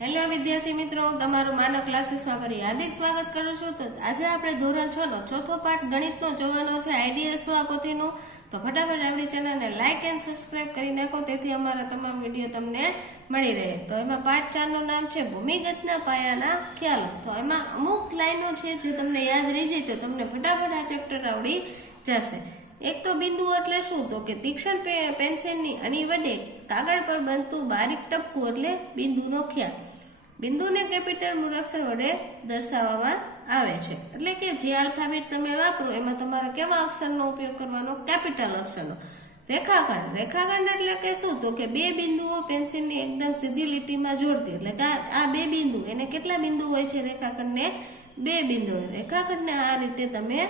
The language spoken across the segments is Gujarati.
હેલો વિદ્યાર્થી મિત્રો, તમારું માનવ ક્લાસીસમાં ફરી હાર્દિક સ્વાગત કરું છું. તો આજે આપણે ધોરણ છ નો ચોથો પાઠ ગણિતનો જોવાનો છે આઈડીએસ સ્વા પોથીનો? તો ફટાફટ આપણી ચેનલને લાઇક એન્ડ સબસ્ક્રાઇબ કરી નાખો, તેથી અમારા તમામ વીડિયો તમને મળી રહે. તો એમાં પાઠ ચારનું નામ છે, ભૂમિગતના પાયાના ખ્યાલો. તો એમાં અમુક લાઈનો છે જે તમને યાદ રહી જાય તો તમને ફટાફટ આ ચેપ્ટર આવડી જશે. એક તો બિંદુ એટલે શું? તો કે તીક્ષણ પેન્સિલની અણી વડે કાગળ પર બનતું બારીક ટપકું એટલે બિંદુનો ખ્યાલ. બિંદુને કેપિટલ મૂળાક્ષર વડે દર્શાવવામાં આવે છે. એટલે કે જે આલ્ફાબેટ તમે વાપરો, એમાં તમારે કેવા અક્ષરનો ઉપયોગ કરવાનો? કેપિટલ અક્ષરનો. રેખાખંડ. રેખાખંડ એટલે કે શું? તો કે બે બિંદુઓ પેન્સિલની એકદમ સીધી લીટીમાં જોડતી. એટલે કે આ- બે બિંદુ. એને કેટલા બિંદુ હોય છે રેખાખંડને? બે બિંદુ. રેખાખંડને આ રીતે તમે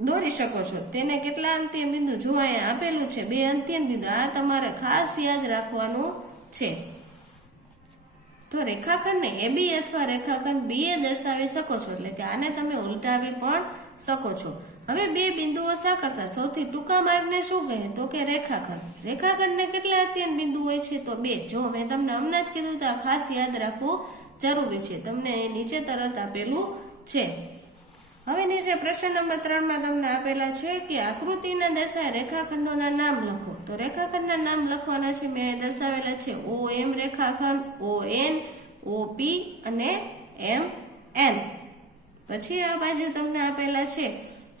દોરી શકો છો. તેને કેટલા અંત્ય બિંદુ? જો અહીંયા આપેલું છે, બે અંત્ય બિંદુ. આ તમારે ખાસ યાદ રાખવાનું છે. તો રેખાખંડને એ બી અથવા રેખાખંડ બી એ દર્શાવી શકો છો. એટલે કે આને તમે ઉલટાવી પણ શકો છો. હવે બે બિંદુઓ શા કરતા? સૌથી ટૂંકા માર્ગને શું કહે? તો કે રેખાખંડ. રેખાખંડને કેટલા અત્યંત બિંદુ હોય છે? તો બે. જો મેં તમને હમણાં જ કીધું તો આ ખાસ યાદ રાખવું જરૂરી છે. તમને નીચે તરત આપેલું છે. હવે નીચે પ્રશ્ન નંબર ત્રણમાં તમને આપેલા છે કે આકૃતિના દશાએ રેખાખંડોના નામ લખો. તો રેખાખંડના નામ લખવાના છે મેં દર્શાવેલા છે ઓ એમ રેખાખંડ ઓ એન ઓ પી અને એમ એન પછી આ બાજુ તમને આપેલા છે,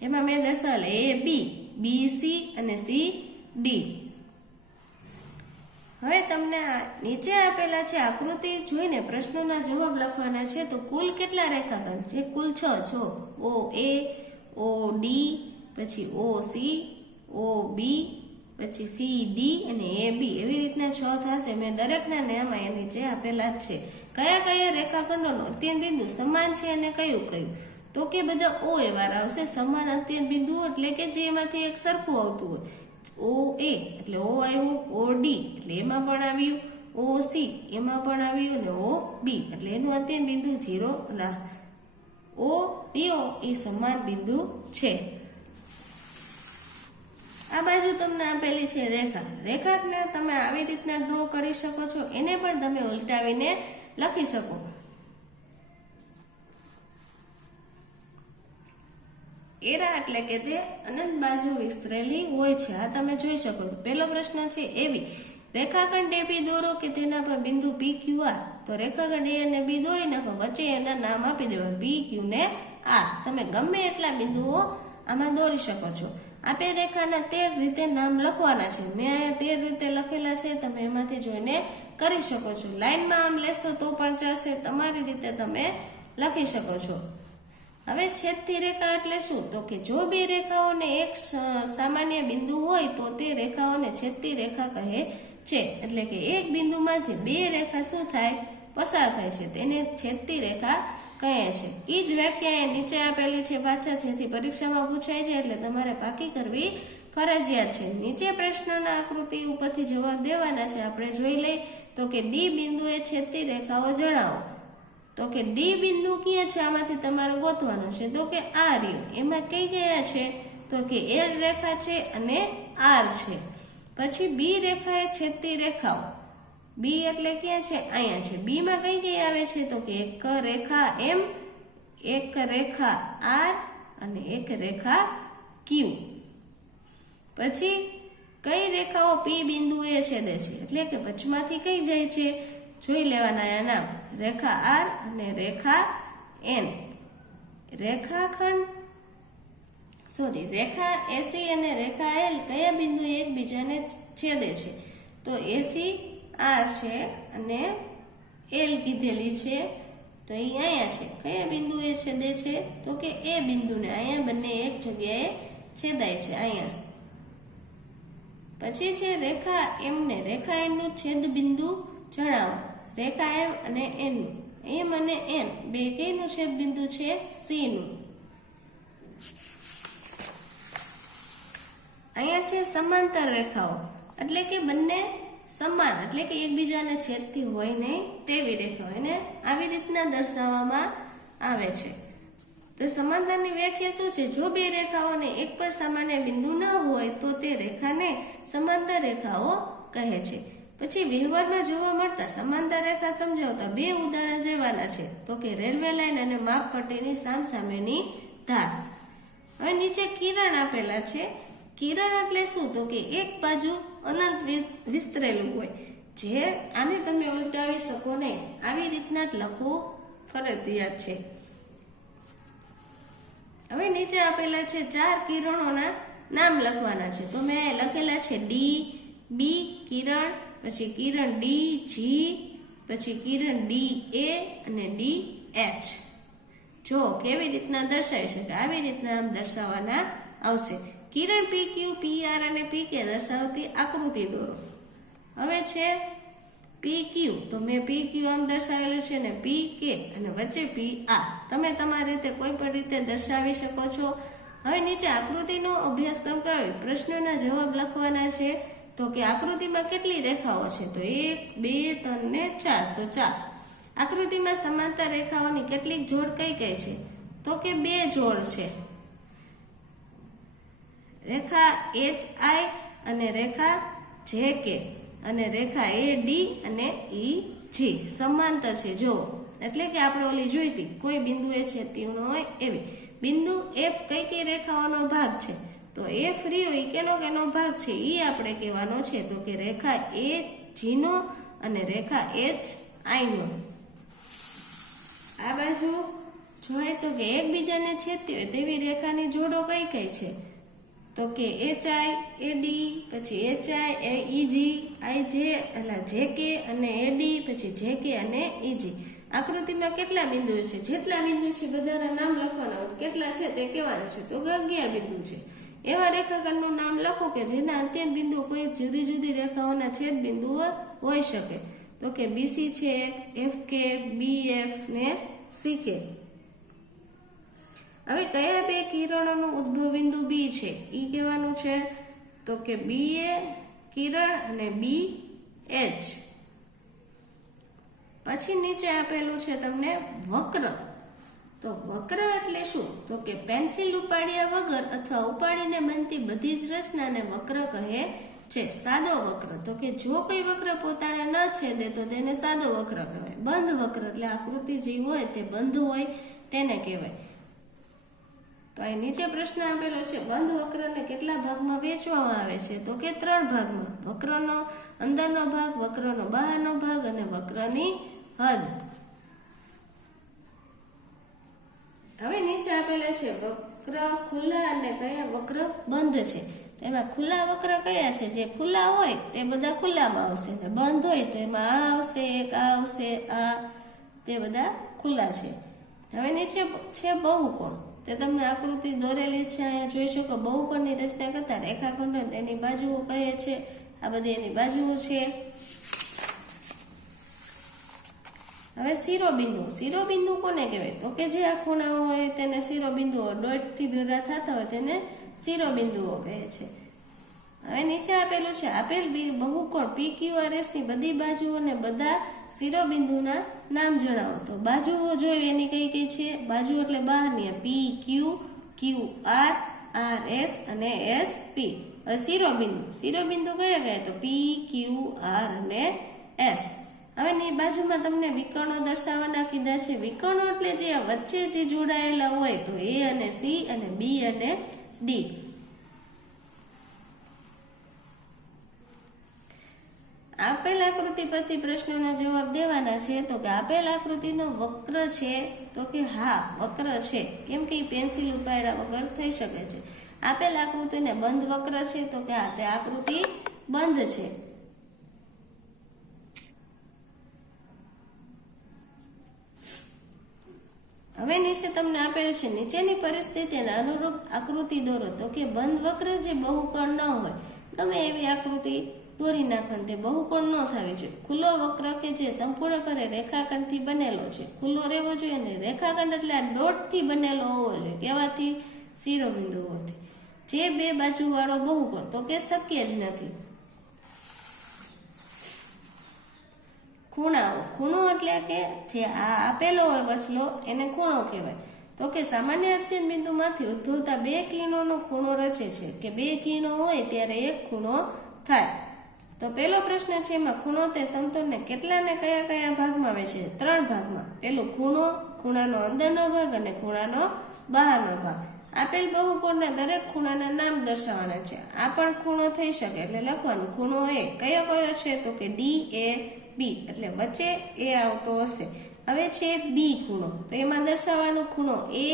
એમાં મેં દર્શાવેલા એ, બી બી, સી અને સી, ડી. હવે તમને નીચે આપેલા છે આકૃતિ જોઈને પ્રશ્નોના જવાબ લખવાના છે. તો કુલ કેટલા રેખાખંડ? છે કુલ છ, જો. ઓ, એ, ઓ, ડી, પછી ઓ, સી, ઓ, બી, પછી સી, ડી અને એ, બી. એવી રીતના છ થશે. મેં દરેકના નામ અહીંયા નીચે આપેલા જ છે. કયા કયા રેખાખંડોનો અત્યંત બિંદુ સમાન છે અને કયું કયું? તો કે બધા ઓ એવા આવશે. સમાન અત્યંત બિંદુ એટલે કે જે એમાંથી એક સરખું આવતું હોય. ઓ એ એટલે ઓ આવ્યું ઓ ડી એટલે એમાં પણ આવ્યું ઓ સી એમાં પણ આવ્યું, અને ઓ બી એટલે એનું અત્યંત બિંદુ જીરો અલા ઓ ડીઓ એ સમાન બિંદુ છે. આ બાજુ તમને આપેલી છે રેખા. રેખાને તમે આવી રીતના ડ્રો કરી શકો છો, એને પણ તમે ઉલટાવીને લખી શકો. એરા એટલે કે તે અનંત બાજુ વિસ્તરેલી હોય છે. આ તમે જોઈ શકો છો. પહેલો પ્રશ્ન છે એવી. રેખાખંડ એ બી દોરો કે તેના પર બિંદુ પી ક્યુ આર તો રેખાખંડ એ અને બી દોરી નાખો. વચ્ચે એના નામ આપી દેવા પી ક્યુ ને આર તમે ગમે એટલા બિંદુઓ આમાં દોરી શકો છો. આપે રેખાના તેર રીતે નામ લખવાના છે. મેં અહીંયા તેર રીતે લખેલા છે. તમે એમાંથી જોઈને કરી શકો છો. લાઇનમાં આમ લેશો તો પણ ચાલશે. તમારી રીતે તમે લખી શકો છો. હવે છેદતી રેખા એટલે શું? તો કે જો બે રેખાઓને એક સામાન્ય બિંદુ હોય તો તે રેખાઓને છેદતી રેખા કહે છે. એટલે કે એક બિંદુમાંથી બે રેખા શું થાય? પસાર થાય છે. તેને છેદતી રેખા કહે છે. એ જ વ્યાખ્યા નીચે આપેલી છે પાછા, જેથી પરીક્ષામાં પૂછાય છે, એટલે તમારે પાકી કરવી ફરજિયાત છે. નીચે પ્રશ્નના આકૃતિ ઉપરથી જવાબ દેવાના છે. આપણે જોઈ લઈ તો કે બી બિંદુએ છેદતી રેખાઓ જણાવો. તો કે ડી બિંદુ ક્યાં છે? આમાંથી તમારે ગોતવાનો છે. તો કે આ રહ્યું. એમાં કઈ ગયા છે? તો કે એલ રેખા છે અને આર છે. પછી બી રેખા એ છેદતી રેખાઓ. બી એટલે ક્યાં છે? અહીંયા છે. બી માં કઈ કઈ આવે છે? તો કે એક રેખા એમ, એક રેખા આર અને એક રેખા ક્યુ. પછી કઈ રેખાઓ પી બિંદુએ છેદે છે? એટલે કે વચમાંથી કઈ જાય છે? જોઈ લેવાના એના રેખા આર અને રેખા એન રેખાખંડ સોરી રેખા એસી અને રેખા એલ કયા બિંદુ એકબીજાને છેદે છે? તો એસી આર છે અને એલ કીધેલી છે. તો એ અહીંયા છે. કયા બિંદુએ છેદે છે? તો કે એ બિંદુને. અહીંયા બંને એક જગ્યાએ છેદાય છે, અહીંયા. પછી છે રેખા એમને રેખા એમનું છેદ બિંદુ જણાવો. રેખા એમ અને એન. એમ અને એન બે કઈનું છેદ બિંદુ છે સી નું અહીંયા છે સમાંતર રેખાઓ. એટલે કે બંને સમાન, એટલે કે એકબીજાને છેદતી હોય નહીં તેવી રેખાઓ. એને આવી રીતના દર્શાવવામાં આવે છે. તો સમાંતરની વ્યાખ્યા શું છે? જો બે રેખાઓને એક પણ સામાન્ય બિંદુ ન હોય તો તે રેખાને સમાંતર રેખાઓ કહે છે. પછી વ્યવહારમાં જોવા મળતા સમાનતા રેખા સમજાવતા બે ઉદાહરણ જેવાના છે. તો કે રેલવે લાઈન અને માપપટ્ટીની સામસામેની ધાર. હવે નીચે કિરણ આપેલા છે. કિરણ એટલે શું? તો કે એક બાજુ અનંત વિસ- વિસ્તરેલું હોય. જે આને તમે ઉલટાવી શકો નહીં. આવી રીતના જ લખવું ફરજિયાત છે. હવે નીચે આપેલા છે ચાર કિરણોના નામ લખવાના છે. તો મેં લખેલા છે ડી, બી કિરણ પછી કિરણ ડી જી પછી કિરણ ડી એ અને ડી એચ જો કેવી રીતના દર્શાવી શકે આવી રીતના આમ દર્શાવવાના આવશે. કિરણ પી ક્યુ પી આર અને પી કે દર્શાવતી આકૃતિ દોરો. હવે છે પી ક્યુ તો મેં પી ક્યુ આમ દર્શાવેલું છે ને પી કે અને વચ્ચે પી આર તમે તમારી રીતે કોઈ પણ રીતે દર્શાવી શકો છો. હવે નીચે આકૃતિનો અભ્યાસક્રમ કરાવી પ્રશ્નોના જવાબ લખવાના છે. તો કે આકૃતિમાં કેટલી રેખાઓ છે? તો એક, બે, ત્રણ ને ચાર. તો ચાર. આકૃતિમાં સમાંતર રેખાઓની કેટલીક જોડ કઈ કઈ છે? તો કે બે જોડ છે. રેખા એચ આઈ અને રેખા જે કે અને રેખા એ ડી અને ઈ જી સમાંતર છે. જો એટલે કે આપણે ઓલી જોઈતી કોઈ બિંદુએ છે ન હોય એવી. બિંદુ એ કઈ કઈ રેખાઓનો ભાગ છે? તો એ ફ્રી હોય કેનો કેનો ભાગ છે એ આપણે કહેવાનો છે, તો કે રેખા એ જીનો અને રેખા એચ આઈનો. આ બાજુ જોઈએ તો કે એકબીજાને છેદતી હોય તેવી રેખાની જોડો કઈ કઈ છે? તો કે એચ આઈ, એ ડી, પછી H I, A E G I J, એટલે જે કે અને એ ડી, પછી જે કે અને ઈજી આકૃતિમાં કેટલા બિંદુ છે? જેટલા બિંદુ છે બધાના નામ લખવાના કેટલા છે તે કહેવાના છે. તો અગિયાર બિંદુ છે. એવા રેખાખંડનું નામ લખો કે જેના અંત્યંત બિંદુ કોઈ જુદી જુદી રેખાઓના છેદ બિંદુઓ હોઈ શકે. તો કે બીસી છે એફ કે બી એફ ને સી કે હવે કયા બે કિરણોનું ઉદ્ભવ બિંદુ બી છે? ઈ કહેવાનું છે. તો કે બી એ કિરણ અને બી એચ પછી નીચે આપેલું છે તમને વક્ર. તો વક્ર એટલે શું? તો કે પેન્સિલ ઉપાડ્યા વગર અથવા ઉપાડીને બનતી બધી જ રચનાને વક્ર કહે છે. સાદો વક્ર. તો કે જો કોઈ વક્ર પોતાને ન છેદે તો તેને સાદો વક્ર કહેવાય. બંધ વક્ર એટલે આકૃતિ જે હોય તે બંધ હોય તેને કહેવાય. તો અહીં નીચે પ્રશ્ન આપેલો છે, બંધ વક્રને કેટલા ભાગમાં વેચવામાં આવે છે? તો કે ત્રણ ભાગમાં. વક્રનો અંદરનો ભાગ, વક્રનો બહારનો ભાગ અને વક્રની હદ. હવે નીચે આપેલા છે, વક્ર, ખુલ્લા અને કયા વક્ર બંધ છે. એમાં ખુલ્લા વક્ર કયા છે? જે ખુલ્લા હોય તે બધા ખુલ્લામાં આવશે ને બંધ હોય તો એમાં આ આવશે, એક આ આવશે, આ. તે બધા ખુલ્લા છે. હવે નીચે છે બહુકોણ. તે તમને આકૃતિ દોરેલી છે, અહીંયા જોઈ શકો. બહુકોણની રચના કરતા રેખાખંડો તેની બાજુઓ કહે છે? આ બધી એની બાજુઓ છે. હવે શિરોબિંદુ. શિરોબિંદુ કોને કહેવાય? તો કે જે આ ખૂણા હોય તેને શિરોબિંદુઓ, દોઢથી ભેગા થતા હોય તેને શિરોબિંદુઓ કહે છે. હવે નીચે આપેલું છે, આપેલ બહુકોણ પી ક્યુ આર એસની બધી બાજુઓને બધા શિરોબિંદુના નામ જણાવો. તો બાજુઓ જોઈએ એની કઈ કઈ છે? બાજુ એટલે બહારની P Q Q R R S અને એસ પી શિરોબિંદુ. શિરોબિંદુ કયા કયા તો પી ક્યુ આર અને એસ હવે ની બાજુમાં તમને વિકર્ણો દર્શાવવાના કીધા છે. વિકર્ણો એટલે જે વચ્ચે જે જોડાયેલા હોય તો એ અને સી અને બી અને ડી. આપેલ આકૃતિ પરથી પ્રશ્નોના જવાબ દેવાના છે. તો કે આપેલ આકૃતિનો વક્ર છે, તો કે હા, વક્ર છે. કેમ કે પેન્સિલ ઉપાડ્યા વગર થઈ શકે છે. આપેલ આકૃતિને બંધ વક્ર છે, તો કે આ તે આકૃતિ બંધ છે. હવે નીચે તમને આપેલું છે, નીચેની પરિસ્થિતિને અનુરૂપ આકૃતિ દોરો તો કે બંધ વક્ર જે બહુકોણ ન હોય, ગમે એવી આકૃતિ દોરી નાખવાની તે બહુકોણ ન થવી જોઈએ. ખુલ્લો વક્ર કે જે સંપૂર્ણપણે રેખાખંડથી બનેલો છે. ખુલ્લો રહેવો જોઈએ અને રેખાખંડ એટલે આ ડોટથી બનેલો હોવો જોઈએ. કેવાથી શિરોબિંદુઓથી જે બે બાજુવાળો બહુકોણ, તો કે શક્ય જ નથી. ખૂણાઓ ખૂણો એટલે કે જે આ આપેલો હોય વચલો, એને ખૂણો કહેવાય. તો કે સામાન્ય અત્યંત બિંદુમાંથી ઉદ્ભવતા બે કિરણોનો ખૂણો રચે છે. કે બે કિરણો હોય ત્યારે એક ખૂણો થાય. તો પહેલો પ્રશ્ન છે એમાં ખૂણો તે સમતલને કેટલા ને કયા કયા ભાગમાં આવે છે? ત્રણ ભાગમાં. પેલું ખૂણો, ખૂણાનો અંદરનો ભાગ અને ખૂણાનો બહારનો ભાગ. આપેલ બહુકોણના દરેક ખૂણાના નામ દર્શાવવાના છે. આ પણ ખૂણો થઈ શકે એટલે લખવાનું. ખૂણો એ કયો કયો છે? તો કે ડી એ બી એટલે વચ્ચે એ આવતો હશે. હવે છે બી ખૂણો. તો એમાં દર્શાવવાનો ખૂણો એ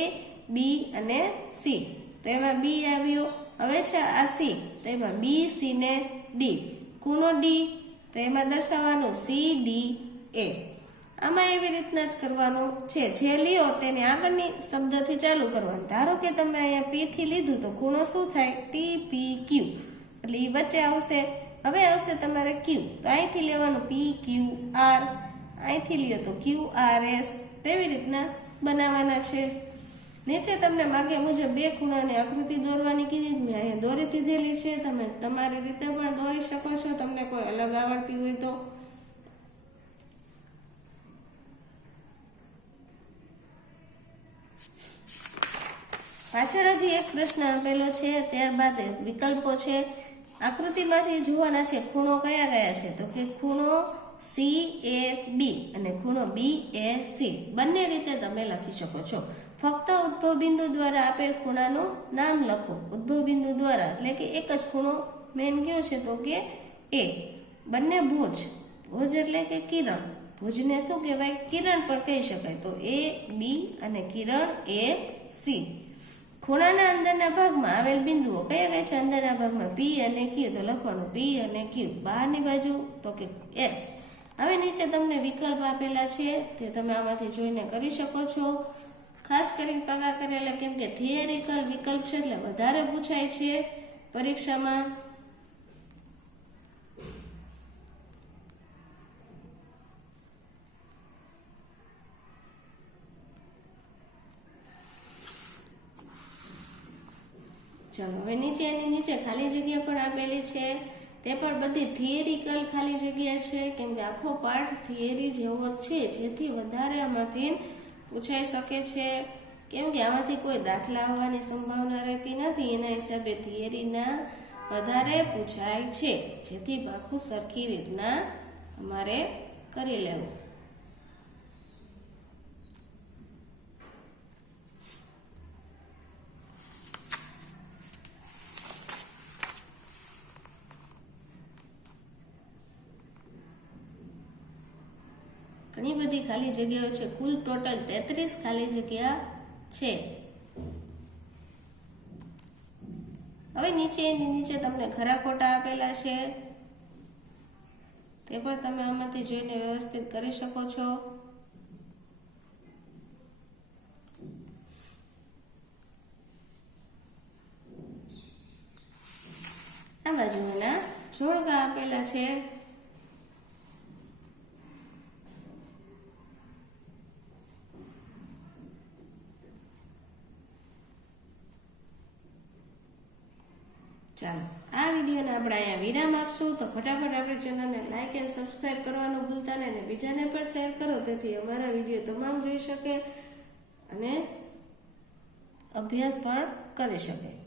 બી અને સી તો એમાં બી આવ્યો. હવે છે આ સી તો એમાં બી સી ને ડી ખૂણો ડી તો એમાં દર્શાવવાનું સી ડી એ આમાં એવી રીતના જ કરવાનું છે. જે લ્યો તેની આગળની શબ્દથી ચાલુ કરવાનું. ધારો કે તમે અહીંયા પી થી લીધું તો ખૂણો શું થાય? ટી પી ક્યુ એટલે એ વચ્ચે આવશે. હવે આવશે તમારે ક્યુ તો અહીંથી લેવાનું પી ક્યુ આર અહીંથી લ્યો તો ક્યુ આર એસ તેવી રીતના બનાવવાના છે. નીચે તમને માગે મુજબ બે ખૂણાની આકૃતિ દોરવાની કીધી મેં. અહીંયા દોરી દીધેલી છે. તમે તમારી રીતે પણ દોરી શકો છો. તમને કોઈ અલગ આવડતી હોય તો. પાછળ હજી એક પ્રશ્ન આપેલો છે, ત્યારબાદ વિકલ્પો છે. આકૃતિમાંથી જોવાના છે, ખૂણો કયા કયા છે? તો કે ખૂણો સી એ બી અને ખૂણો બી એ સી બંને રીતે તમે લખી શકો છો. ફક્ત ઉદ્ભવ બિંદુ દ્વારા આપેલ ખૂણાનું નામ લખો. ઉદ્ભવ બિંદુ દ્વારા, એટલે કે એક જ ખૂણો મેન કયો છે? તો કે એ બંને ભુજ ભુજ એટલે કે કિરણ. ભુજને શું કહેવાય? કિરણ પણ કહી શકાય. તો એ બી અને કિરણ એ સી ખૂણાના અંદરના ભાગમાં આવેલ બિંદુઓ કયા કયા છે અંદરના ભાગમાં? પી અને ક્યુ તો લખવાનું પી અને ક્યુ બહારની બાજુ તો કે એસ હવે નીચે તમને વિકલ્પ આપેલા છે, તે તમે આમાંથી જોઈને કરી શકો છો. ખાસ કરીને પગાર કરેલા, કેમ કે થિયરિકલ વિકલ્પ છે એટલે વધારે પૂછાય છે પરીક્ષામાં. ચાલો હવે નીચે એની નીચે ખાલી જગ્યા પણ આપેલી છે. તે પણ બધી થિયરિકલ ખાલી જગ્યા છે. કેમ કે આખો પાઠ થિયરી જેવો છે, જેથી વધારે આમાંથી પૂછાઈ શકે છે. કેમ કે આમાંથી કોઈ દાખલા આવવાની સંભાવના રહેતી નથી. એના હિસાબે થિયરીના વધારે પૂછાય છે. જેથી આખું સરખી રીતના અમારે કરી લેવું. બધી ખાલી જગ્યાઓ છે. કુલ ટોટલ તેત્રીસ ખાલી જગ્યા છે. હવે નીચે એની નીચે તમને ખરા ખોટા આપેલા છે. તે પણ તમે આમાંથી જોઈને વ્યવસ્થિત કરી શકો છો. આ બાજુના જોડકા આપેલા છે. ચાલો, આ વિડીયોને આપણે અહીંયા વિરામ આપશું. તો ફટાફટ આપણે ચેનલને લાઈક એન્ડ સબસ્ક્રાઇબ કરવાનું ભૂલતા નહીં અને બીજાને પણ શેર કરો તેથી અમારા વીડિયો તમામ જોઈ શકે અને અભ્યાસ પણ કરી શકે.